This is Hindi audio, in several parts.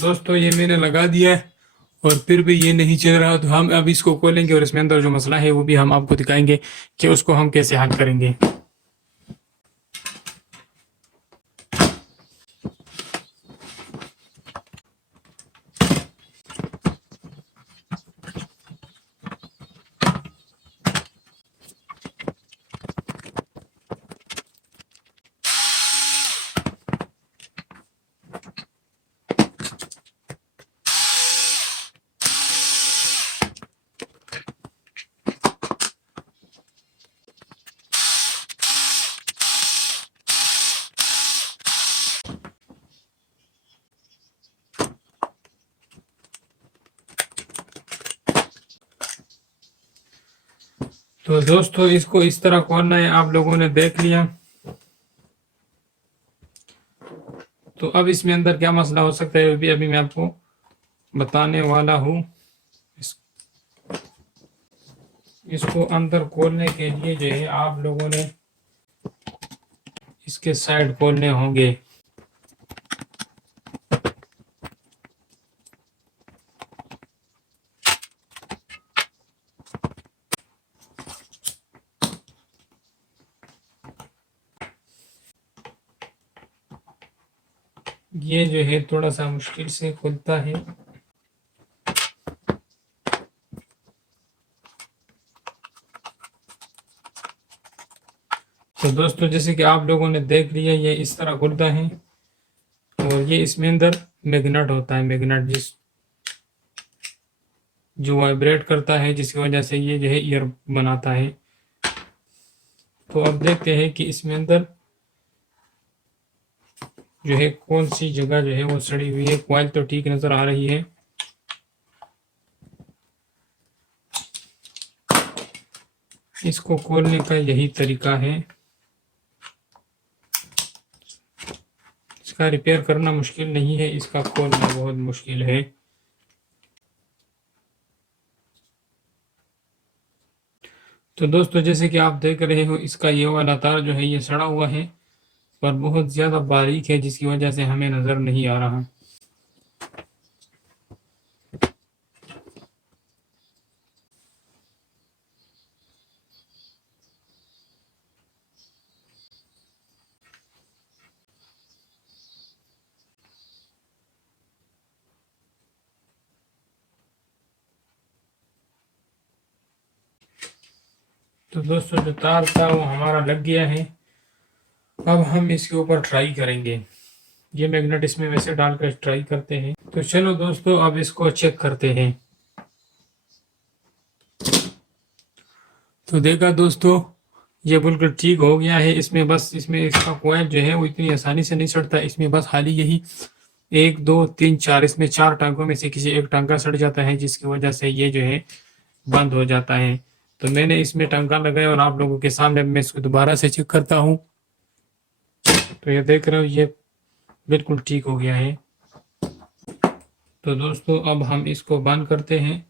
दोस्तों ये मैंने लगा दिया है और फिर भी ये नहीं चल रहा, तो हम अब इसको खोलेंगे और इसमें अंदर जो मसला है वो भी हम आपको दिखाएंगे कि उसको हम कैसे हल करेंगे। तो दोस्तों इसको इस तरह खोलना है, आप लोगों ने देख लिया। तो अब इसमें अंदर क्या मसला हो सकता है अभी मैं आपको बताने वाला हूँ। इसको अंदर खोलने के लिए जो है आप लोगों ने इसके साइड खोलने होंगे। ये जो है थोड़ा सा मुश्किल से खुलता है। तो दोस्तों जैसे कि आप लोगों ने देख लिया, ये इस तरह खुलता है और ये इसमें अंदर मैग्नेट होता है, मैग्नेट जो वाइब्रेट करता है, जिसकी वजह से ये जो है ईयर बनाता है। तो अब देखते हैं कि इसमें अंदर जो है कौन सी जगह जो है वो सड़ी हुई है। कॉइल तो ठीक नजर आ रही है। इसको खोलने का यही तरीका है। इसका रिपेयर करना मुश्किल नहीं है, इसका खोलना बहुत मुश्किल है। तो दोस्तों जैसे कि आप देख रहे हो, इसका ये वाला तार जो है ये सड़ा हुआ है, पर बहुत ज़्यादा बारीक है, जिसकी वजह से हमें नज़र नहीं आ रहा। तो दोस्तों जो तार था वो हमारा लग गया है। अब हम इसके ऊपर ट्राई करेंगे। ये मैग्नेट इसमें वैसे डालकर ट्राई करते हैं। तो चलो दोस्तों अब इसको चेक करते हैं। तो देखा दोस्तों, ये बिल्कुल ठीक हो गया है। इसमें इसका कॉइल जो है वो इतनी आसानी से नहीं सड़ता। इसमें बस खाली यही 1 2 3 4, इसमें 4 टांकों में से किसी एक टांका सड़ जाता है, जिसकी वजह से ये जो है बंद हो जाता है। तो मैंने इसमें टांका लगाया और आप लोगों के सामने मैं इसको दोबारा से चेक करता हूँ। तो ये देख रहे हो, ये बिल्कुल ठीक हो गया है। तो दोस्तों अब हम इसको बंद करते हैं।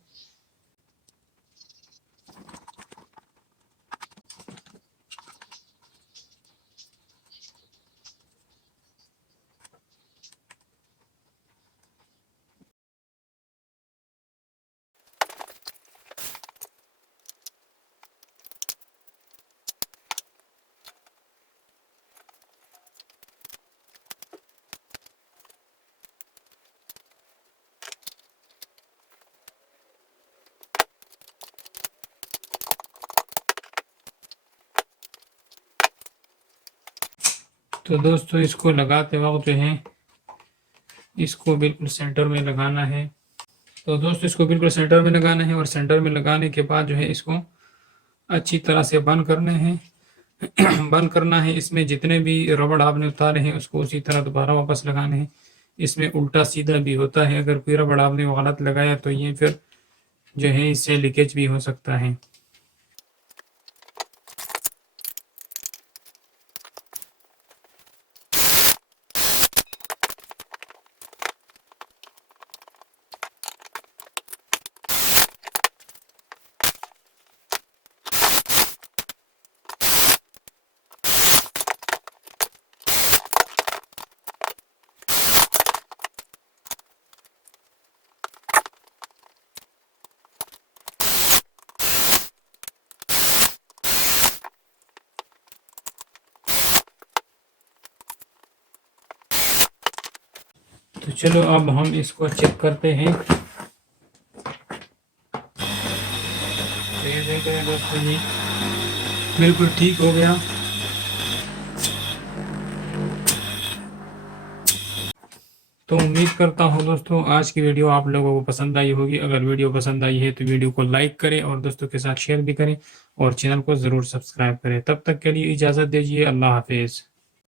तो दोस्तों इसको लगाते वक्त जो है इसको बिल्कुल सेंटर में लगाना है। तो दोस्तों इसको बिल्कुल सेंटर में लगाना है और सेंटर में लगाने के बाद जो है इसको अच्छी तरह से बंद करने हैं। बंद करना है। इसमें जितने भी रबड़ आपने उतारे हैं उसको उसी तरह दोबारा वापस लगाने हैं। इसमें उल्टा सीधा भी होता है, अगर कोई रबड़ आपने गलत लगाया तो ये फिर जो है इससे लीकेज भी हो सकता है। तो चलो अब हम इसको चेक करते हैं। तो ये देखते हैं दोस्तों, ये बिल्कुल ठीक हो गया। तो उम्मीद करता हूँ दोस्तों आज की वीडियो आप लोगों को पसंद आई होगी। अगर वीडियो पसंद आई है तो वीडियो को लाइक करें और दोस्तों के साथ शेयर भी करें और चैनल को ज़रूर सब्सक्राइब करें। तब तक के लिए इजाज़त दीजिए। अल्लाह हाफिज़।